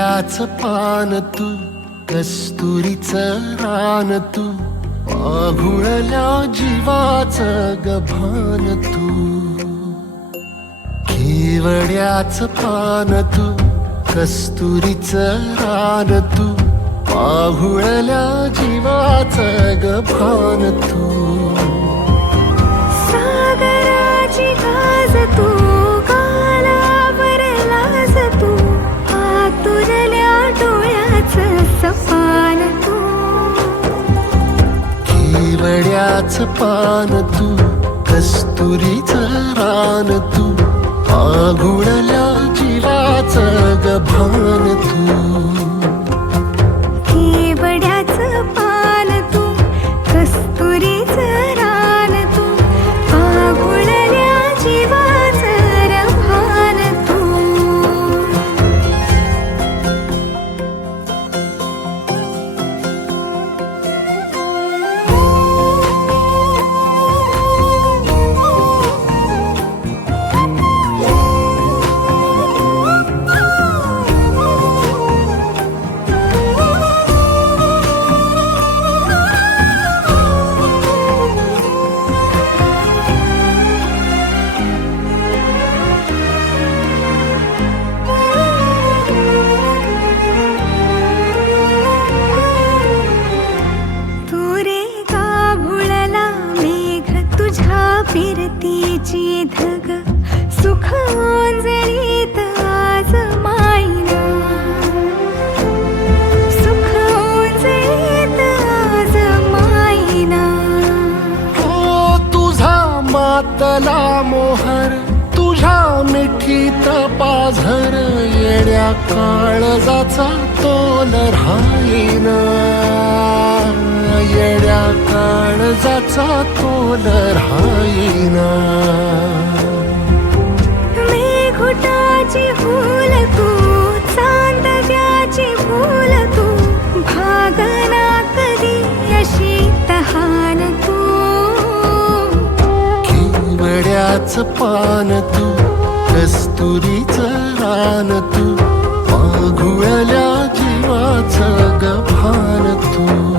केवड्याचं पान तू, कस्तुरीचं रान तू, आघुळल्या जीवाचं गभान तू. केवड्याचं पान तू, कस्तुरीचं रान तू, आघुळल्या जीवाचं गभान तू. सागराची गाज तू, कालावर लाज तू, आतुरल्या डोळ्याचं सपान तू. केवड्याचं पान तू, कस्तुरीचं रान तू, आघुळल्या जीवाचं गभान तू. केवड्याचं पान तू, कस्तुरीचं रान तू, आघुळल्या जीवाचं रभान तू. फिरतीची धग सुख ओंजळीत आज मायना, सुख ओंजळीत आज मायना. हो तुझा मातला मोहर, तुझ्या मिठीत पाझर, येड्या काळजाचा तोल राहीना, येड्या काळजाचा तोल राहीना. मेघुटाची फूल तू, चांदण्याची फूल तू, भागना कधी अशी तहान तू. केवड्याचं पान तू, कस्तुरीचं रान तू, आघुळल्या जीवाचं गभान तू.